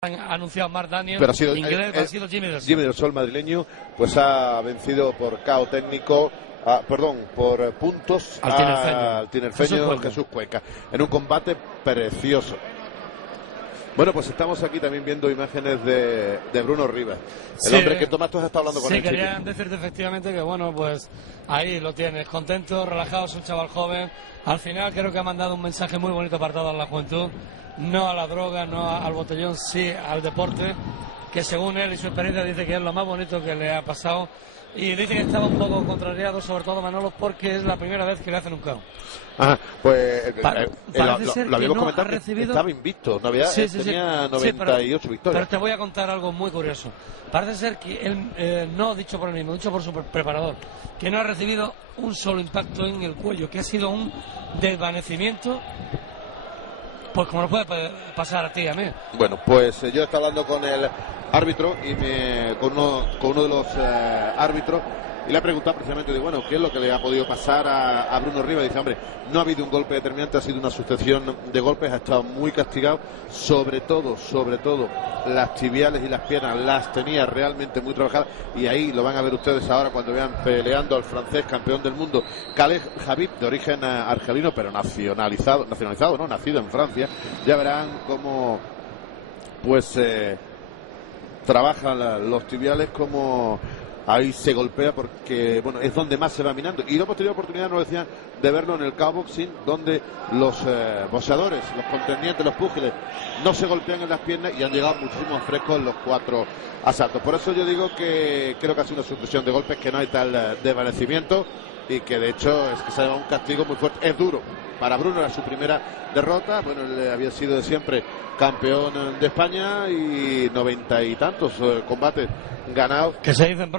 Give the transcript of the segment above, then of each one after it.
han anunciado Mark Daniel, pero ha sido, inglés, ha sido Jimmy Del Sol. Jimmy Del Sol, madrileño, pues ha vencido por KO técnico, por puntos al tinerfeño Jesús Cuenca, en un combate precioso. Bueno, pues estamos aquí también viendo imágenes de Bruno Rivas, el hombre que Tomás tú has estado hablando con él. Sí, querían decirte efectivamente que bueno, pues ahí lo tienes, contento, relajado, es un chaval joven. Al final creo que ha mandado un mensaje muy bonito para toda la juventud, no a la droga, no al botellón, sí al deporte, que según él y su experiencia dice que es lo más bonito que le ha pasado. Y dice que estaba un poco contrariado, sobre todo Manolo, porque es la primera vez que le hacen un KO. Ajá, pues lo habíamos no comentado, recibido... estaba invicto, no había, tenía 98 victorias. Pero te voy a contar algo muy curioso. Parece ser que él, no dicho por él mismo, dicho por su preparador, que no ha recibido un solo impacto en el cuello, que ha sido un desvanecimiento, pues como lo puede pasar a ti y a mí. Bueno, pues yo estaba hablando con el árbitro y con uno de los árbitros, y le he preguntado precisamente de bueno, qué es lo que le ha podido pasar a Bruno Rivas. Dice, hombre, no ha habido un golpe determinante, ha sido una sucesión de golpes, ha estado muy castigado, sobre todo las tibiales y las piernas las tenía realmente muy trabajadas, y ahí lo van a ver ustedes ahora cuando vean peleando al francés campeón del mundo, Khaled Habib, de origen argelino, pero nacionalizado, no, nacido en Francia. Ya verán cómo pues trabajan los tibiales, como ahí se golpea, porque bueno, es donde más se va minando. Y no hemos tenido oportunidad, nos decían, de verlo en el K-Boxing, donde los boxeadores, los contendientes, los púgiles, no se golpean en las piernas y han llegado muchísimos frescos en los 4 asaltos. Por eso yo digo que creo que ha sido una sucesión de golpes, que no hay tal desvanecimiento, y que de hecho es que se ha llevado un castigo muy fuerte. Es duro para Bruno, era su primera derrota. Bueno, él había sido de siempre campeón de España y 90 y tantos combates ganados. Que se dicen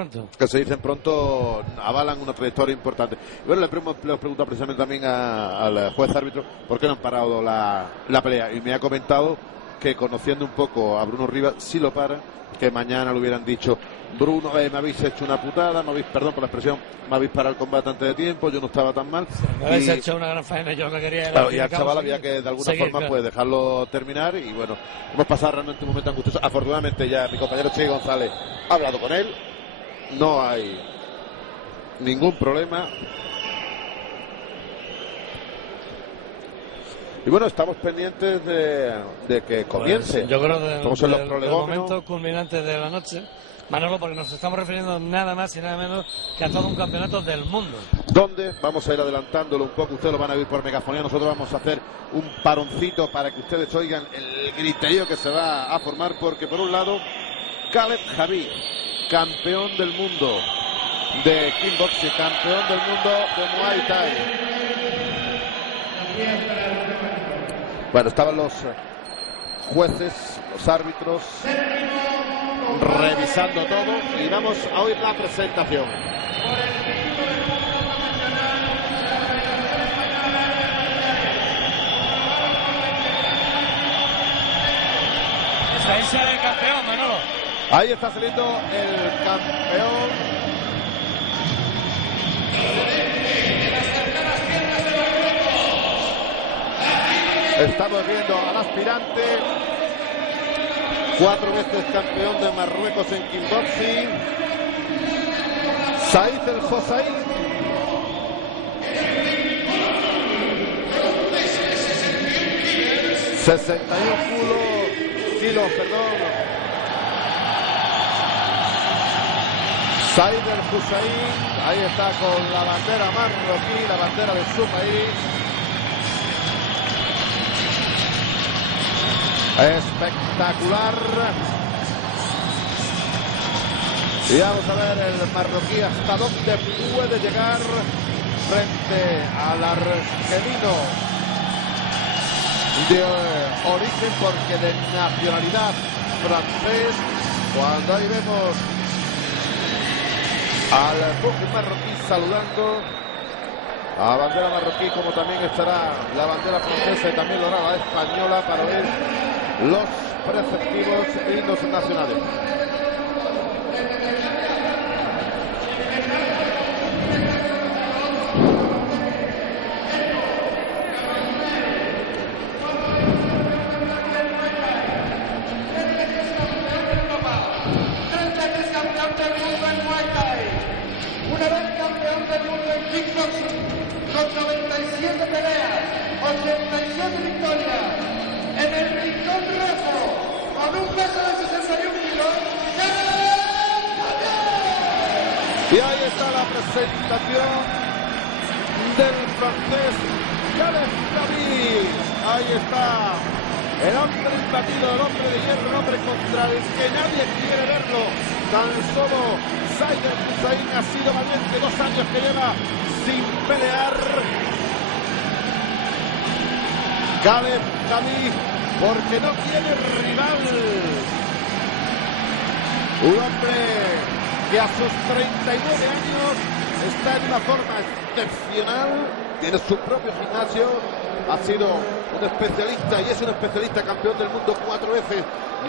pronto, avalan una trayectoria importante. Y bueno, le hemos preguntado precisamente también al juez árbitro por qué no han parado la pelea, y me ha comentado que, conociendo un poco a Bruno Rivas, si lo para, que mañana le hubieran dicho: Bruno, me habéis hecho una putada, perdón por la expresión, me habéis parado el combate antes de tiempo, yo no estaba tan mal. Me habéis hecho una gran faena, yo lo que quería era... Claro, y al chaval había que de alguna forma pues dejarlo terminar, y bueno, hemos pasado realmente un momento angustioso. Afortunadamente ya mi compañero Che González ha hablado con él, no hay ningún problema. Y bueno, estamos pendientes de que comience. Pues yo creo estamos en los prolegómenos, momento culminante de la noche, Manolo, porque nos estamos refiriendo nada más y nada menos que a todo un campeonato del mundo. ¿Dónde? Vamos a ir adelantándolo un poco, ustedes lo van a oír por megafonía, nosotros vamos a hacer un paroncito para que ustedes oigan el griterío que se va a formar, porque por un lado, Khaled Habib, campeón del mundo de kickboxing, campeón del mundo de Muay Thai. Bueno, estaban los jueces, los árbitros, revisando todo, y vamos a oír la presentación. Ahí sale el campeón, Manolo. Ahí está saliendo el campeón. Estamos viendo al aspirante, 4 veces campeón de Marruecos en kickboxing, Said El Hossain. Said El Hossain, ahí está con la bandera marroquí, la bandera de su país. Espectacular. Y vamos a ver el marroquí hasta dónde puede llegar frente al argelino de origen, porque de nacionalidad francés. Cuando ahí vemos al púgil marroquí saludando a bandera marroquí, como también estará la bandera francesa y también lo hará la española, para ver los preceptivos himnos nacionales. 97 peleas, 87 victorias. En el rincón rojo, con un peso de 61 kilos, y ahí está la presentación del francés Caleb David. Ahí está el hombre imbatido, el hombre de hierro, el hombre contra el que nadie quiere verlo. Tan solo Zahir Hussein ha sido valiente, 2 años que lleva sin pelear. Caleb David, porque no tiene rival. Un hombre que a sus 39 años está en una forma excepcional, tiene su propio gimnasio, ha sido un especialista y es un especialista campeón del mundo 4 veces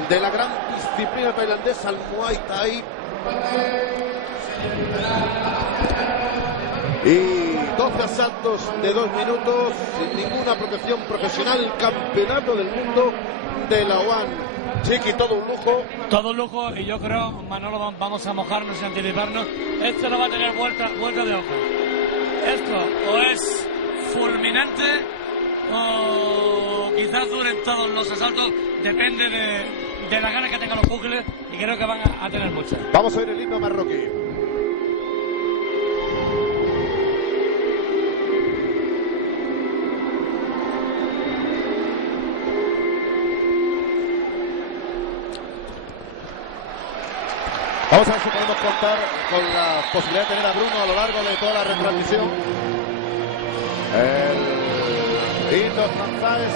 de la gran disciplina tailandesa, el Muay Thai. Y 12 asaltos de 2 minutos sin ninguna protección profesional, campeonato del mundo de la ONE. Chiqui, todo un lujo. Todo un lujo, y yo creo, Manolo, vamos a mojarnos y anticiparnos. Esto no va a tener vuelta de hoja. Esto o es fulminante o quizás duren todos los asaltos. Depende de las ganas que tengan los púgiles, y creo que van a tener muchas. Vamos a ver el himno marroquí. Vamos a ver si podemos contar con la posibilidad de tener a Bruno a lo largo de toda la retransmisión. El himno francés,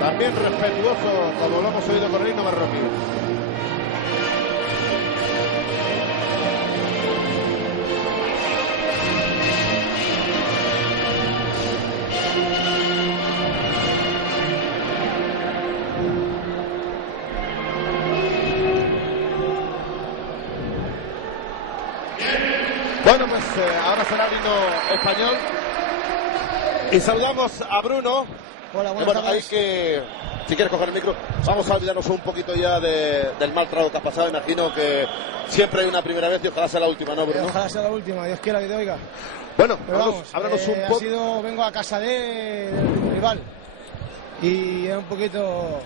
también respetuoso, como lo hemos oído con el himno marroquí. Bueno, pues ahora será el himno español. Y saludamos a Bruno. Hola, buenas bueno, tardes. hay que, si quieres coger el micro, vamos a olvidarnos un poquito ya del mal trago que has pasado. Imagino que siempre hay una primera vez y ojalá sea la última, ¿no, Bruno? Ojalá sea la última, Dios quiera que te oiga. Bueno, pero vamos, háblanos un poco. vengo a casa del rival. Y es un poquito...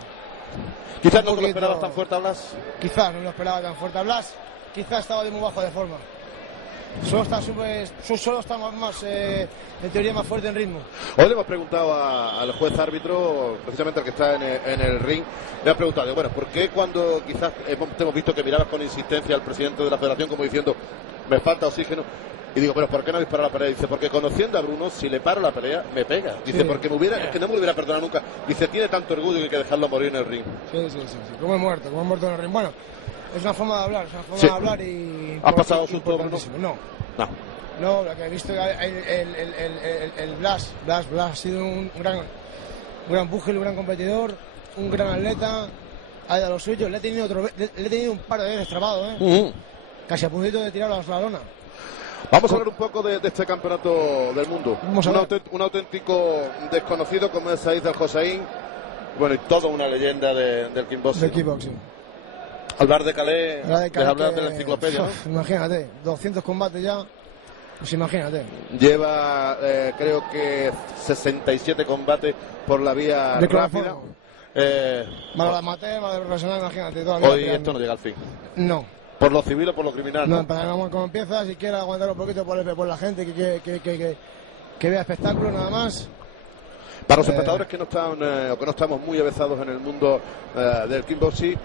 Quizás no te lo esperabas tan fuerte a Blas. Quizás no lo esperaba tan fuerte a Blas. Quizás estaba de muy bajo de forma. Solo estamos más, en teoría, más fuerte en ritmo. Hoy le hemos preguntado al juez árbitro, precisamente al que está en el ring, le ha preguntado, bueno, ¿por qué cuando quizás hemos visto que mirabas con insistencia al presidente de la federación como diciendo, me falta oxígeno? Y digo, pero ¿por qué no habéis parado la pelea? Dice, porque conociendo a Bruno, si le paro la pelea, me pega. Dice, sí. Porque es que no me lo hubiera perdonado nunca. Dice, tiene tanto orgullo que hay que dejarlo morir en el ring. Sí. Como he muerto en el ring. Bueno, es una forma de hablar, de hablar y... ¿Has pasado susto, Bruno? No, lo que he visto, el Blas ha sido un gran púgil, un gran competidor, un gran atleta, ha ido a lo suyo, le he tenido un par de veces trabado, casi a puntito de tirarlo a la lona. Vamos a hablar un poco de este campeonato del mundo. Un auténtico desconocido como es Said Al-Hossein, bueno, y toda una leyenda del kickboxing. Hablar de Calais, hablar de la enciclopedia, ¿no? Imagínate, 200 combates ya, pues imagínate. Lleva, creo que 67 combates por la vía rápida. Malo de amateur, malo de profesional, imagínate. Hoy esto no llega al fin. No. ¿Por lo civil o por lo criminal? No, para como empieza, si quiere aguantar un poquito por la gente que vea espectáculo nada más. Para los espectadores que no están o que no estamos muy avezados en el mundo del kickboxing,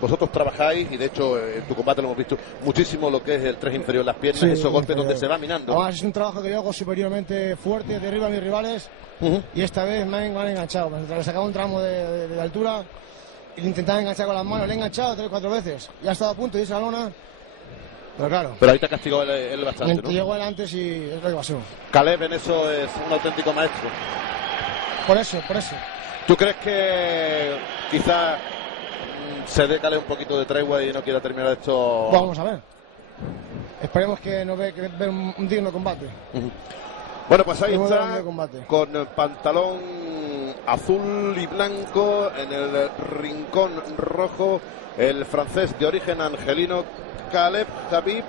vosotros trabajáis y de hecho en tu combate lo hemos visto muchísimo lo que es el tres inferior, las piernas, esos golpes donde se va minando. Además es un trabajo que yo hago superiormente fuerte, derriba a mis rivales y esta vez me han enganchado. Le sacaba un tramo de altura y le intentaba enganchar con las manos, le he enganchado 3-4 veces. Ya ha estado a punto de irse a la lona. Pero claro. Pero ahí te castigó él bastante, ¿no? Llegó él antes y es lo que pasó. Caleb en eso es un auténtico maestro. Por eso. ¿Tú crees que quizás se dé Caleb un poquito de tregua y no quiera terminar esto? Vamos a ver. Esperemos que nos vea un digno combate. Bueno, pues ahí está, con pantalón azul y blanco, en el rincón rojo, el francés de origen angelino, Caleb David,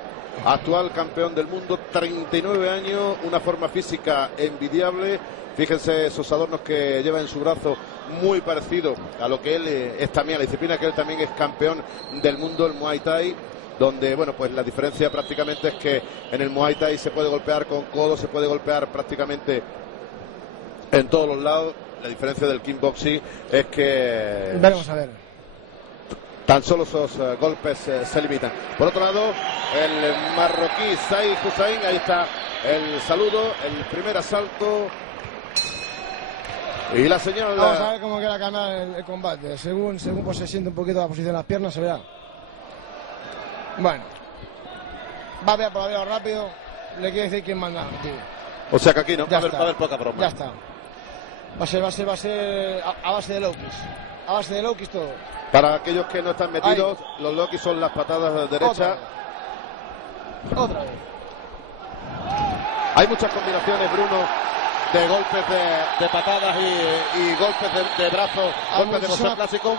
actual campeón del mundo, 39 años, una forma física envidiable. Fíjense esos adornos que lleva en su brazo, muy parecido a lo que él es también, a la disciplina que él también es campeón del mundo, el Muay Thai, donde, bueno, pues la diferencia prácticamente es que en el Muay Thai se puede golpear con codo, se puede golpear prácticamente en todos los lados. La diferencia del kickboxing es que Vamos a ver. tan solo esos golpes se limitan. Por otro lado, el marroquí Said Hussein, ahí está el saludo, el primer asalto y la señal. Vamos a ver cómo queda ganar el combate. Según pues se siente un poquito la posición de las piernas, se verá. Bueno, va a ver por la vía rápido. Le quiere decir quién manda, tío. O sea que aquí no va Ya a haber poca broma. Ya está. Va a ser a base de low kicks. A base de low kicks todo. Para aquellos que no están metidos, los low kicks son las patadas de derecha. Otra vez. Hay muchas combinaciones, Bruno, de golpes de patadas y golpes de brazos, golpes de boxeo clásico.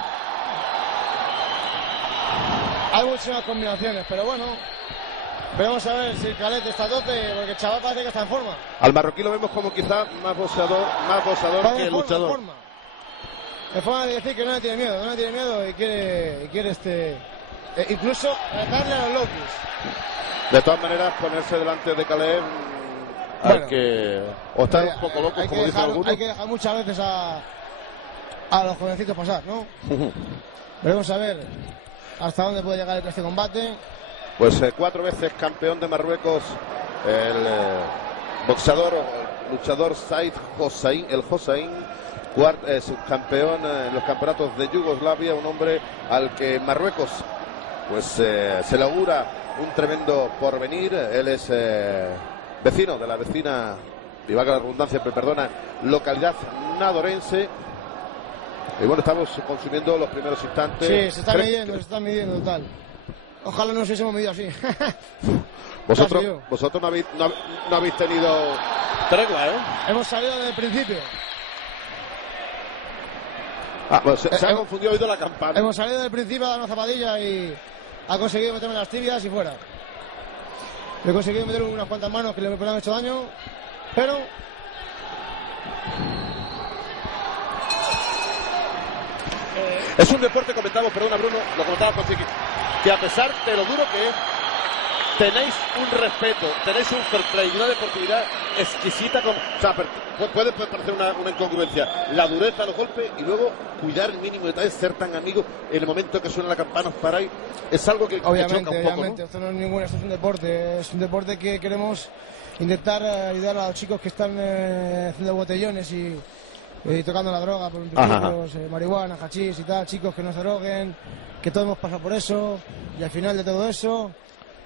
Hay muchísimas combinaciones, pero bueno, vamos a ver si el Khaled está a tope, porque el chaval parece que está en forma. Al marroquí lo vemos como quizás más boxeador que luchador. De forma de decir que no le tiene miedo y quiere incluso darle a los low kicks. De todas maneras, ponerse delante de Khaled hay que o estar un poco loco, como dicen algunos. Hay que dejar muchas veces a los jovencitos pasar, ¿no? Veremos a ver hasta dónde puede llegar este combate. Pues 4 veces campeón de Marruecos, el luchador Said Hossein, el Hossein, subcampeón en los campeonatos de Yugoslavia, un hombre al que Marruecos pues se le augura un tremendo porvenir. Él es vecino de la vecina, y valga la redundancia, perdona, localidad nadorense. Y bueno, estamos consumiendo los primeros instantes. Sí, se está midiendo total. Ojalá nos hubiésemos medido así. Vosotros no habéis tenido tregua, ¿eh? Hemos salido desde el principio. Pues se ha confundido, oído la campana. Hemos salido del principio a dar una zapadilla y ha conseguido meterme las tibias y fuera. Le he conseguido meter unas cuantas manos que le han hecho daño, pero es un deporte, comentamos, perdona Bruno, lo comentaba con Chiqui, que a pesar de lo duro que es, tenéis un respeto, tenéis un fair play, una deportividad exquisita. O sea, puede parecer una incongruencia, la dureza, los golpes y luego cuidar el mínimo detalle, ser tan amigos en el momento que suena la campana, os paráis. Es algo que choca un poco, obviamente, ¿no? Esto no es ninguna, esto es un deporte que queremos intentar ayudar a los chicos que están haciendo botellones y tocando la droga, por principios, marihuana, hachís y tal, chicos que no se droguen, que todos hemos pasado por eso, y al final de todo eso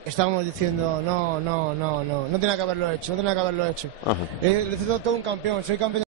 estábamos diciendo no tenía que haberlo hecho, He sido todo un campeón, soy campeón